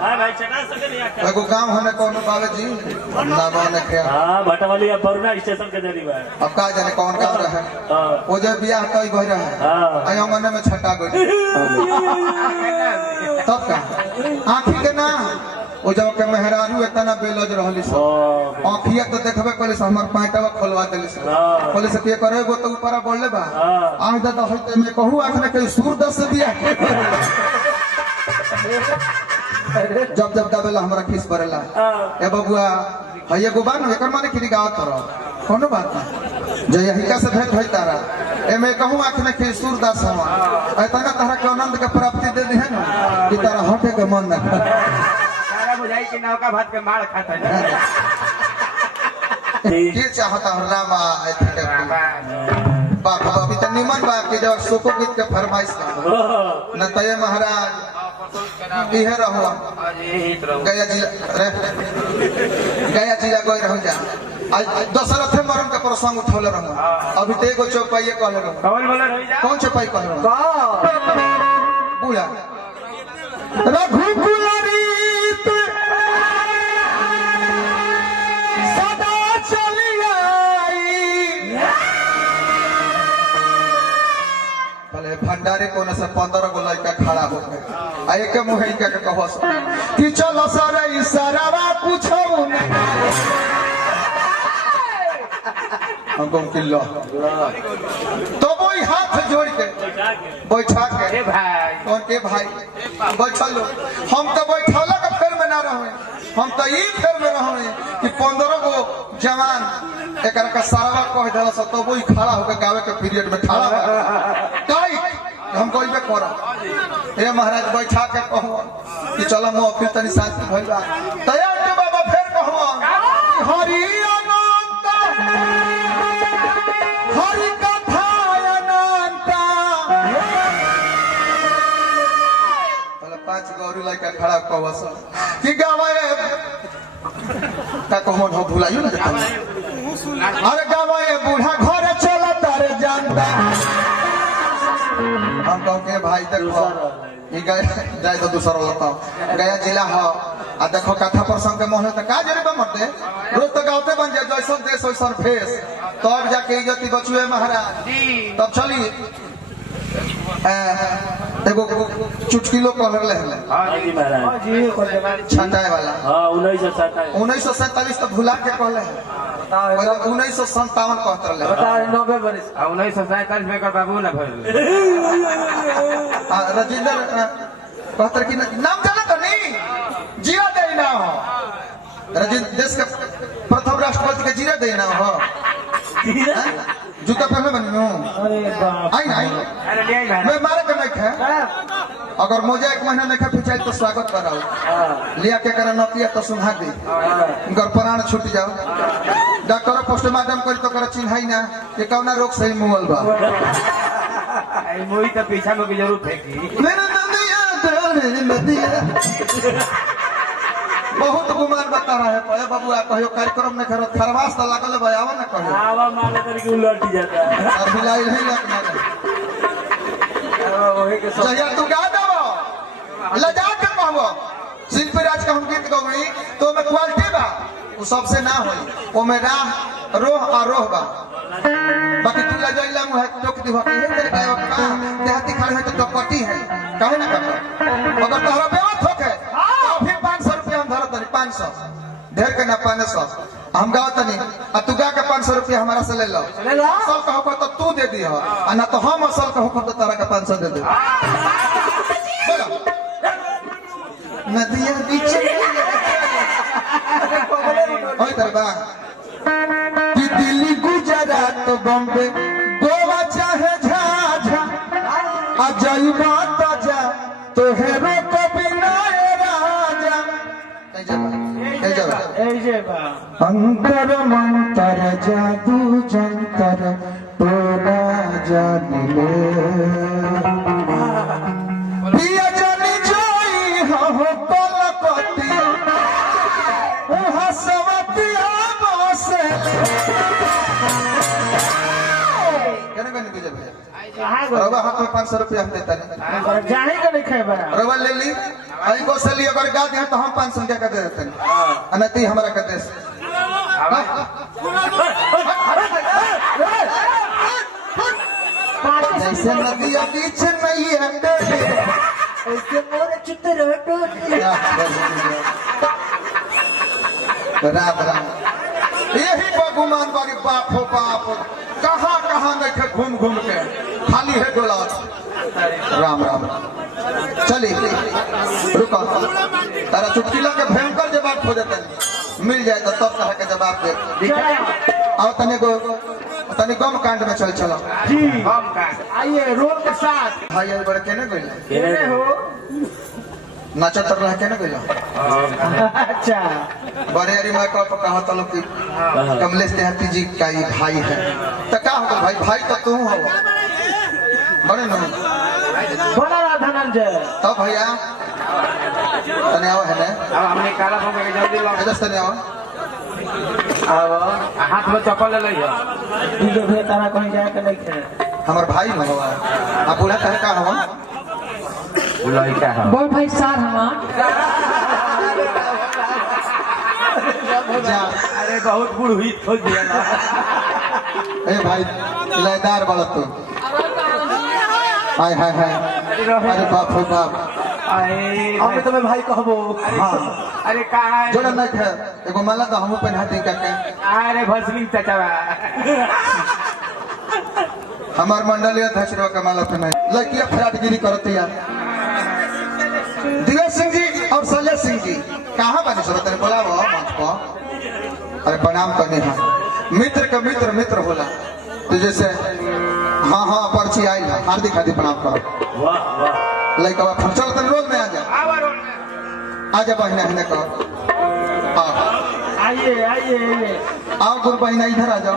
हां भाई चटा सके नहीं आका एगो गांव होने कोनो बाबे जी नाम होने के हां भटवाली अब बरुना स्टेशन के देरी बा अब का जाने कौन गांव रहे ओ जे बियाह कई भई रहे हां आई अंगने में छटा गई तब का आंखी के ना ओ जब के मेहरारू इतना बेलज रहली सब आंखिया तो देखबे कहले हमर पाटवा खोलवा देली सब कहले से के करे गो तो ऊपर बोलले बा आंख द होते में कहू आंख ने के सूर दस दिया जब जब दबेला हमरा खिस पड़ेला ए बबुआ हये गो बान एकर माने कि गाव तोरा कोनो बात नहीं जे यही का से भेंट होई तारा एमे कहूं आंख में के सूर दास हवा एतना तारा के आनंद के प्राप्ति दे दे है ना कि तारा हटे के मन ना तारा बुझाई कि नौका भात के मार खाता है के चाहता हो रामा एथे के बाप बाप त निमन बा के जब सोको गीत के फरमाइश न तय महाराज इहे रहो गया जिला गई रहो जा आज दशरथ मरण के प्रसंग उठौले रहो अभी ते एगो चौपाई कहले रहो कौन बोले रही जा कौन चौपाई कहले रहो बुला रघुकुलरी सदा चली आई भले भंडारे कोने से 15 गो लड़का खड़ा हो गए आ एक मुंह इनका के कहस कि चलो सरे इसरावा पूछो हमको किल्लो तो वो हाथ जोड़ के बैठा के भाई कौन के भाई बैठल हम तो बैठल के फेर में ना रहे हम तो ई फेर में रहे कि 15 गो जवान एक का सारा कह दल सब तो वो खड़ा होकर गावे के पीरियड में खड़ा काई हम कोई पे करो ए महाराज बैठा के कहो कि चलो मो फिर तनी शांति भइल बा तैयार के बाबा फिर कहो हरि अनंत हरि कथा अनंत पहले 5 गौरी लड़का खड़ा कहवस कि गावे का कहो हो भुलाइयो ना अरे गावे बूढ़ा घर चला तारे जानता हम कहूँ के भाई देखो ई जाए तो दूसरा बताओ गया जिला हो आ देखो कथा प्रसंग के मोहन तो का जरे मरते रोज तो गाँवते बन जाए जैसन देश वैसन फेस तो अब जाके इज्जती बचुए महाराज तब चली एगो चुटकिलो कहर ले हां जी महाराज छटाए वाला हां 1947 तो भुला के कहले पहले 1957 कहत रहे बता 90 बरिस 1947 में कर बाबू ना भइल राजेंद्र कहतर की नाम जाना तो नहीं जिया दे ना हो राजेंद्र देश के प्रथम राष्ट्रपति के जीरा दे ना हो जूता पहने बनी हूँ अरे बाप आई नहीं अरे ले आई मैं मारे के नहीं खे अगर मोजा 1 महीना नहीं खा तो स्वागत कराओ लिया के कारण नतिया तो सुना दी उनकर प्राण छूट जाओ डॉक्टर पोस्टमार्टम कर तो कर चिन्हाई ना कि कौना रोग सही मुहल बा आई मोई तो पीछा में की जरूर फेंकी मेरे नदिया बहुत गुमान बता रहा है पया बाबू आ कहियो कार्यक्रम में खरत खरवास त लागल भाई आवा ना कहियो आवा माने कर के उलट जाता है अब मिलाई नहीं लग ना ओहे के सब जया तू गा देबो लजा के कहबो शिल्पी राज का हम गीत गौरी तो में क्वालिटी बा वो सबसे ना होई ओ में राह रोह आरोह बा बाकी तू लजैला मुंह टोक दी होती है तेरे गायक का देहाती खड़े है तो टोकटी है काहे ना करता अगर तोहरा बेवत होके तो फिर 500 रुपया हम धरत 500 ढेर के ना 500 हम गाँव तनी आ तू गा के 500 रुपया हमारा से ले लो असल कहो तो तू दे दी हो आ ना तो हम असल कहो तो तारा के 500 दे दे नदिया बीच ओए दरबा कि दिल्ली गुजरात बॉम्बे गोवा चाहे झाझा आ जाइबा त जा तो हेरो को बिना राजा कह जा अंतर मंतर जादू जंतर टोला जानिले पिया जानी जोई हो कलकती ओ हसवतिया बसे कहने का नहीं भैया रवा हाथ में 500 रुपया हम देता नहीं जाने का नहीं खाए बड़ा रवा ले ली आई को से लिए अगर गा दे तो हम 500 रुपया का दे देते हैं अनति हमरा के दे जैसे नदिया बीच नहीं है ऐसे मोर चित्र टोटे राम राम यही बगुमान बारी बाप हो बाप कहाँ कहाँ देखे घूम घूम के खाली है डोला राम राम चलिए रुको तारा चुटकिला के भयंकर जवाब खो देते मिल जाए तो तब तरह के जवाब दे आओ तने गम कांड में चल चलो जी हम का आइए रोल के साथ भाई आई बड़े केने गइल केने हो नाचा तर रह केने गइल अच्छा बड़े अरी मैं कहा तलो कि कमलेश देहाती जी का ही भाई है तो का हो भाई भाई तो तू हो बड़े न बोला धनंजय तब भैया तने आओ है ने अब हमने काला हो के जल्दी लो इधर तने आओ अब हाथ में चप्पल ले लियो ठीक है तारा कहीं जाए के नहीं थे हमार भाई न हुआ आप बुला कहे का हुआ लड़का है बोल भाई सार हमार जा अरे बहुत बुढ़ हुई खोज दिया ना ए भाई लयदार वाला तू हाय हाय हाय अरे बाप रे बाप हमें तुम्हें भाई कहबो हाँ अरे कहा है जोड़ा नहीं है एगो माला तो हमू पहना दी करके अरे भसलिंग चचावा हमार मंडलीय अध्यक्ष का माला पहना लड़कियां फराटगिरी करती यार दिवेश सिंह जी और संजय सिंह जी कहाँ बने सर तेरे बोला वो मंच को अरे प्रणाम करने हैं मित्र का मित्र मित्र होला तो जैसे हाँ हाँ पर्ची आई है हार्दिक हार्दिक प्रणाम करो वाह वाह लड़का बाप चलो तेरे रोज में आ जा बहना हने को आइए आइए आइए आओ गुरु बहना इधर आ जाओ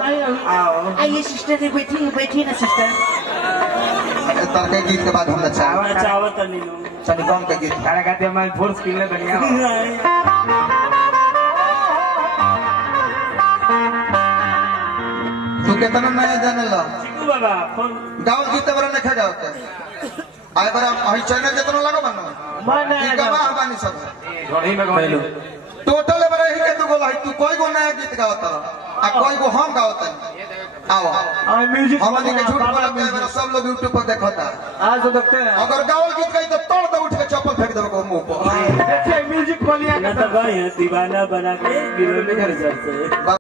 आओ आइए सिस्टर बैठी ना सिस्टर तरके गीत के बाद हम नचाएंगे चावत नीलू चल कौन का गीत तारा कहते हमारे फोर्स किले दुनिया तू कितना नया जाने ला चिकू बाबा फोन गाँव गीत बड़ा लिखा गाँव के आए बड़ा अभी चैनल जितना लगो बनो मन गवा हमानी सब ढोली में गवाइलो टोटल बड़ा ही के तू बोला तू कोई गो नया गीत गावत आ कोई गो हम गावत आओ म्यूजिक हमनी के झूठ बोलत है सब लोग यूट्यूब पर देखता आज तो देखते हैं अगर गावल गीत गई तो तोड़ दे उठ के चप्पल फेंक देबे को मुंह पर देखिए म्यूजिक बोलिए ना तो भाई दीवाना बना के गिरोने घर से